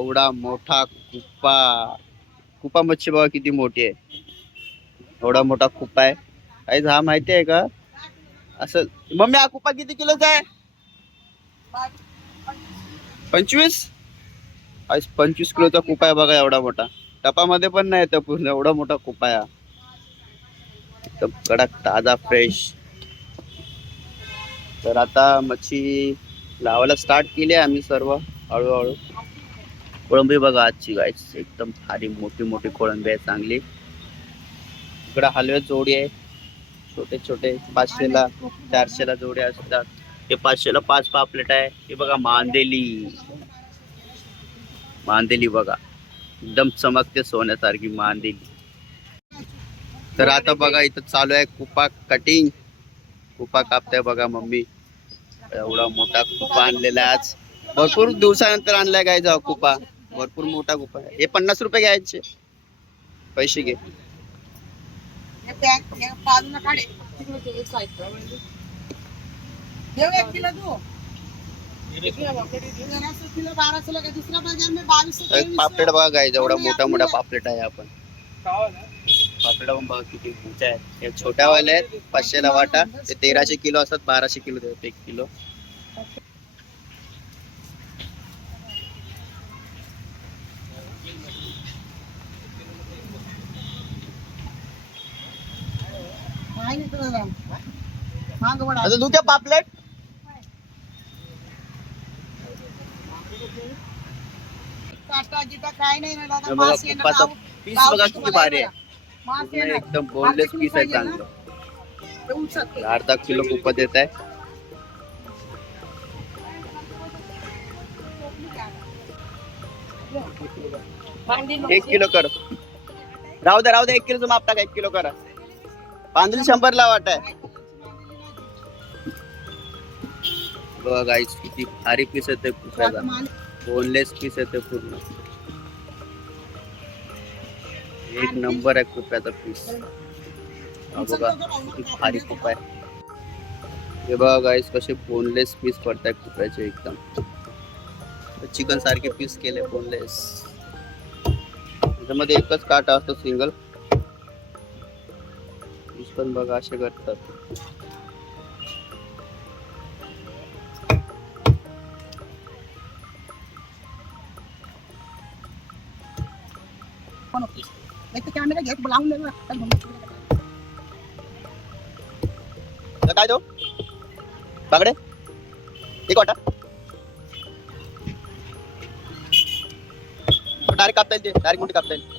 एवढा मोठा कुप्पा कुपा मच्छी बघा किती मोठी आहे. एवढा मोठा कुप्पा आहे. काही हा माहिती आहे का? असं मम्मी हा कुप्पा किती किलोचा आहे? पंचवीस? आज पंचवीस किलोचा कुपा आहे बघा एवढा मोठा. टपामध्ये पण नाही येतं पूर्ण एवढा मोठा कुपा आहे कडक ताजा फ्रेश तर आता मच्छी लावायला स्टार्ट केली आहे आम्ही सर्व हळूहळू. कोळंबी बघा आजची गाय एकदम भारी मोठी मोठी कोळंबी आहे चांगली. इकडे हलवे जोडी आहे छोटे छोटे पाचशेला चारशेला जोडी असतात. हे पाचशेला पाच पापलेट आहे. हे बघा मांदेली. मांदेली बघा. एकदम चमकते सोन्यासारखी मांदेली. तर आता बघा इथं चालू आहे कुपा कटिंग कुपा कापताय बघा मम्मी. एवढा मोठा कुपा आणलेला आहे आज. भरपूर दिवसानंतर आणलाय काय जाऊ कुपा. भरपूर मोठा कुपा आहे. हे पन्नास रुपये घ्यायचे. पैसे घे. एक पापलेट बघा काय एवढा मोठा मोठा पापलेट आहे आपण. पापलेट पण बघा किती मोठे आहेत. हे छोट्यावाले आहेत. पाचशेला वाटा. ते तेराशे किलो असतात. बाराशे किलो देतात एक किलो. आता तू क्या पापलेट? हे बघा कुपाचा पीस बघा किती भारी आहे पूर्ण एकदम बोनलेस पीस आहे चांगलं. अर्धा किलो कुपा देत आहे. एक किलो कर. राहू दे राहू दे एक माप टाका एक किलो करा. पांदरी शंभरला वाट आहे. बघा गाईस किती भारी पीस येते कुप्याचा बोनलेस पीस येते पूर्ण. एक नंबर आहे कुप्याचा पीस बघा किती भारी कुपा आहे. हे बघा गाईस कसे बोनलेस पीस पडताय कुप्याचे एकदम. चिकन सारखे पीस केले बोनलेस त्याच्यामध्ये एकच काटा असतो सिंगल पण बघा असे करतात काय तो बागडे एक वाटा डायरेक्ट कापता येईल ते डायरेक्ट मोठी कापता येईल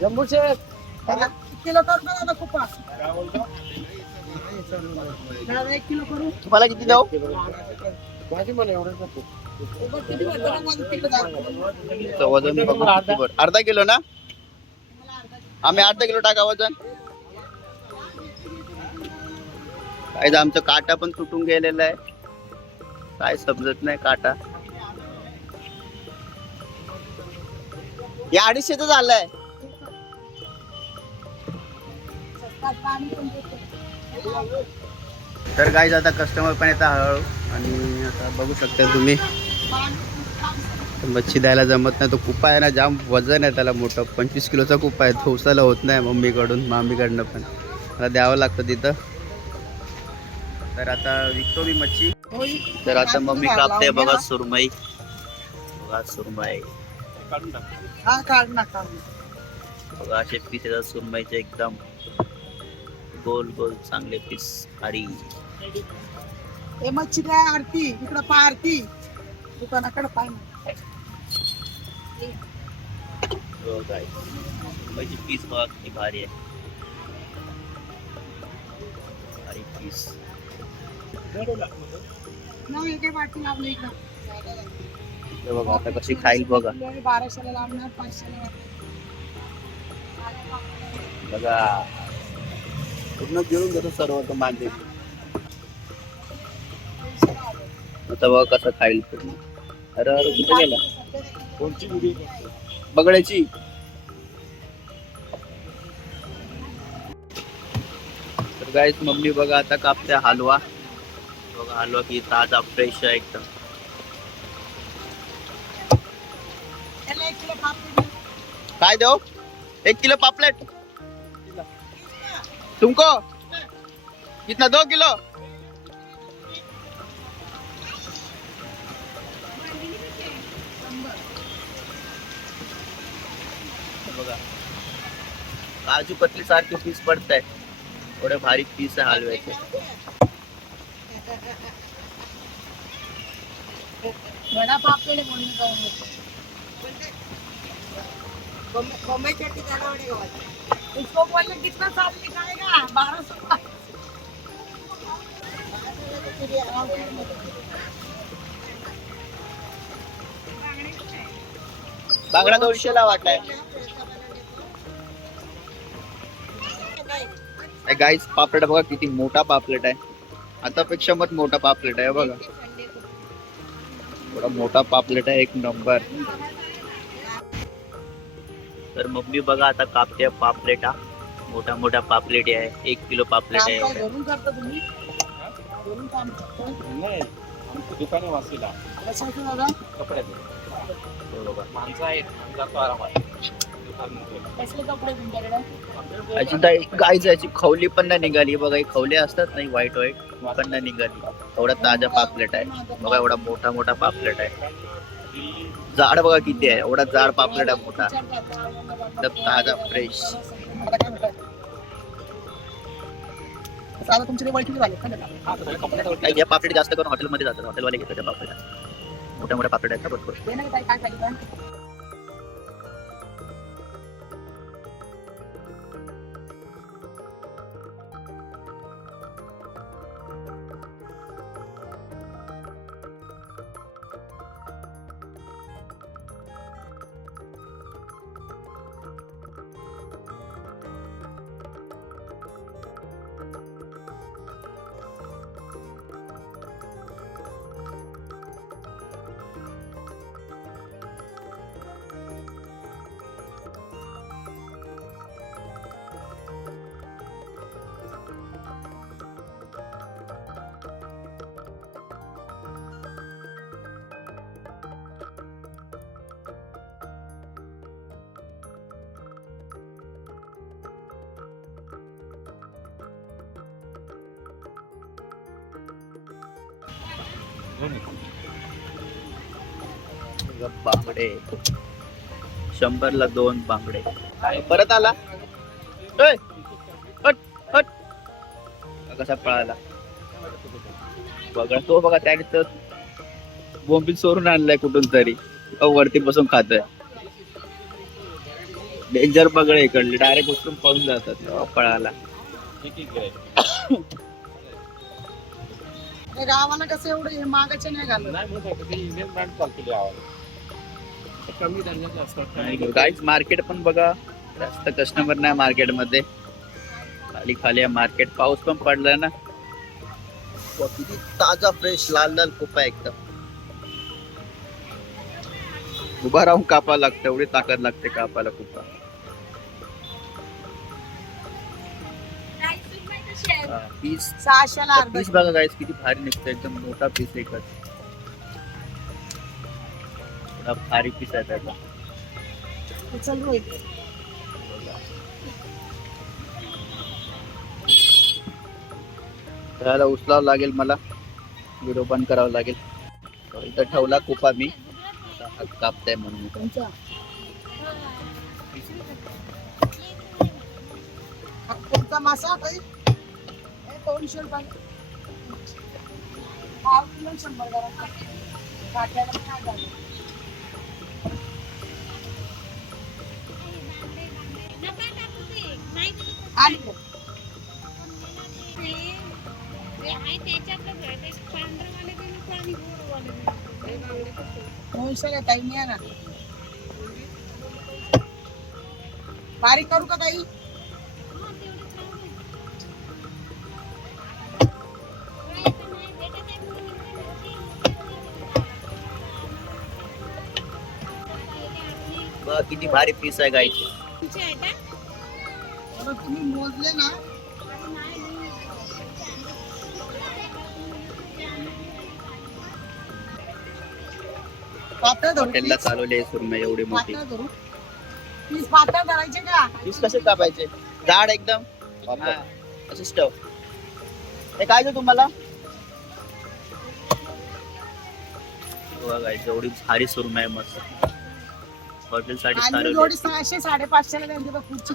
जम्बू शेख किलो कर ना दादा कुपा दादा एक किलो करू? तुम्हाला किती जाऊ? माझी म्हणे एवढं. वजन. अर्धा. किलो ना? आम्ही अर्धा किलो टाका वजन. काय आमचं काटा पण तुटून गेलेला आहे. काय समजत नाही काटा. या अडीचशेच झालंय. तर गाईज आता कस्टमर पण येतात हळूहळू. आणि आता बघू शकता तुम्ही. मच्छी द्यायला जमत नाही. तो कुपा आहे ना जाम वजन आहे त्याला मोठं. पंचवीस किलोचा कुपा आहे. तो उचलायला होत नाही मम्मीकडून मामीकडनं पण. मला द्यावं लागतं तिथं. तर आता विकतो मी मच्छी. तर आता मम्मी कापते बघा सुरमई. बघा सुरमई. हा बघा असे पीस येतात सुरमईचे एकदम गोल गोल चांगले पीस भारी हे मच्छी काय आरती. इकडं पा आरती. दुकानाकडे पाय हो काय? पीस बघा किती भारी आहे. भारी पीस नाही काय वाटी लावलं इकडं. बघा आता कशी खाईल बघा. बाराशेला लावणार पाचशेला बघा. पूर्ण गिळून घेतो सर्व तो मांदे आता बघा कसं खाईल पूर्ण. अरे अरे कुठे गेला? कोणची उडी बगड्याची तर गाईस मम्मी बघा आता कापते हलवा. बघा हलवा की ताजा फ्रेश आहे एकदम. काय देऊ? एक किलो पापलेट. तुमको कितना दो किलो बघा काजू कतली सारखे पीस पडत आहे थोडे भारी पीस आहे हलव्याचे वडा पापड म्हणून जाऊन होतो. बॉम्बे बॉम्बे चट्टी त्याला वडे खावायचे. उसको बोलले कितना साल निकालेगा बारह सौ का. बांगडा दोनशेला वाटाय गाईस पापलेट बघा किती मोठा पापलेट आहे आतापेक्षा मग मोठा पापलेट आहे बघा थोडा मोठा पापलेट आहे एक नंबर तर मम्मी बघा आता कापते पापलेटा. मोठा मोठा पापलेट आहे. एक किलो पापलेट आहे. नाही आमचं दुकान वासीला. कपड्याचं. माणसं आहेत. आम्ही जातो आरामात. अजून गाय जायची खवली पण नाही निघाली. बघा ही खवली असतात नाही व्हाईट व्हाईट पण नाही निघाली. एवढा ताजा पापलेट आहे. बघा एवढा मोठा मोठा पापलेट आहे. जाड बघा किती आहे. एवढा जाड पापलेट आहे मोठा. एकदम ताजा फ्रेश सारा तुमचे पापलेट जास्त करून हॉटेलमध्ये जातात. हॉटेलवाले घेतात त्या पापलेट. मोठ्या मोठ्या पापलेट आहेत ना भरपूर. बांगडे. शंभरला दोन बांगडे. परत आला. कसा पळाला? बघा तो बघा त्याने तर बोंबील चोरून आणलाय कुठून तरी. वरती बसून खातोय. डेंजर बगळे इकडले. डायरेक्ट उचलून पळून जातात. पळाला. हे गावाला कसं एवढं हे मागाचे नाही घालत. नाही म्हणत आहे, ते इंडियन ब्रँड आवाज कमी दर्जाचे असतात काहीच मार्केट पण बघा. जास्त कस्टमर नाही मार्केटमध्ये खाली खाली आहे मार्केट पाऊस पण पडलाय ना. वा, किती ताजा फ्रेश लाल लाल कुपा एकदम. उभा राहून कापा लागतं. एवढी ताकद लागते कापायला कुपा. पीस सहाशेला अर्धा पीस बघा गाईस किती भारी निघतं एकदम मोठा पीस एकच थोडा भारी पीस आहे त्याचा. किलो. चल रोहित. त्याला उचलावं लागेल मला. व्हिडिओ बंद करावं लागेल. इथं ठेवला कुपा मी. हा कापताय म्हणून. तुमचा. हा, मासा काही दोनशे रुपये शंभर ग्राम काट्याला काय झालं ताई बारीक करू का ताई? बघ किती भारी पीस आहे गाईचे बरं, तुम्ही मोजले ना. हॉटेलला चालवले सुरमई एवढी मोठी. पीस पातळ धरायचे का? पीस कसे कापायचे? जाड एकदम. असे स्टव हे काय देऊ तुम्हाला? बघा एवढी भारी सुरमई आहे मस्त. हॉटेल साठी आणि जोडी सहाशे साडेपाचशेला त्यांची बघ पुढची.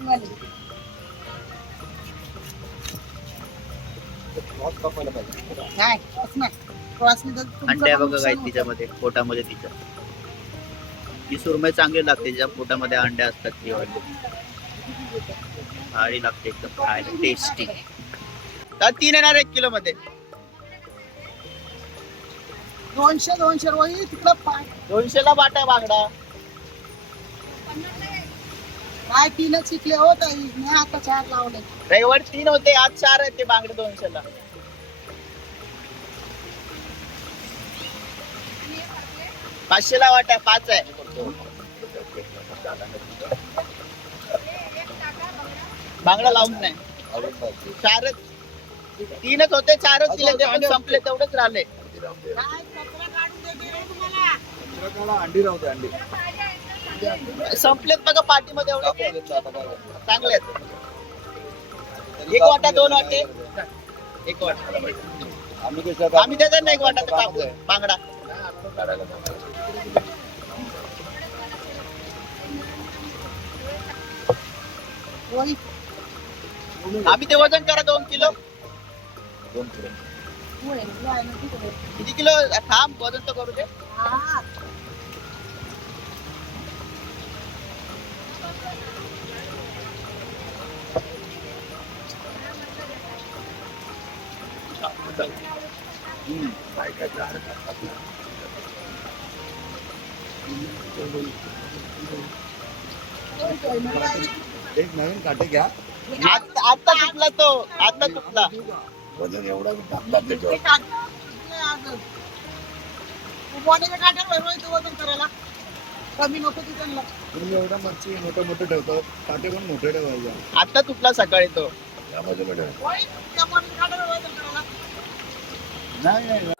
वाली. नाही असं नाही. क्रॉसने तर तुमचं अंडे आहे पण बघा काय नुकसान होतं. तिच्यामध्ये पोटामध्ये तिच्या. ही सुरमई चांगली लागते ज्या पोटामध्ये अंडे असतात ती वाली. भारी लागते एकदम खायला. टेस्टी तीन येणार एक किलो मध्ये दोनशे दोनशे रोही तिकडं पाय दोनशे ला वाटा बांगडा. काय तीनच शिकले हो ताई. मी आता चार लावले. रविवार तीन होते आज चार आहेत ते बांगडे दोनशे ला पाचशे ला वाटा पाच आहे. बांगडा लावून नाही. चारच. तीनच होते चारच दिले ते पण संपले तेवढेच राहिले. अंडी राहते अंडी. संपलेत बघा पाठीमध्ये एवढे. चांगले आहेत. एक वाटा दोन वाटे. एक वाटा. आम्ही देतात ना एक वाटा बांगडा. आम्ही ते वजन करा दोन किलो. पुढे, पुढे आहे ना तिकडे. किती किलो थांब वजन तर करू दे. एक नवीन काटे घ्या. आता आता तुटला तो. आता तुटला. वजन एवढा टाकतात ते काढ. ते आज. उभवाण्याच्या काठ्यावर रोही ते वजन करायला. कमी नको ती त्यांना. तुम्ही एवढा मच्छी मोठे मोठे ठेवतो काटे पण मोठे ठेवायचे. आता तुटला सकाळी तो. नाही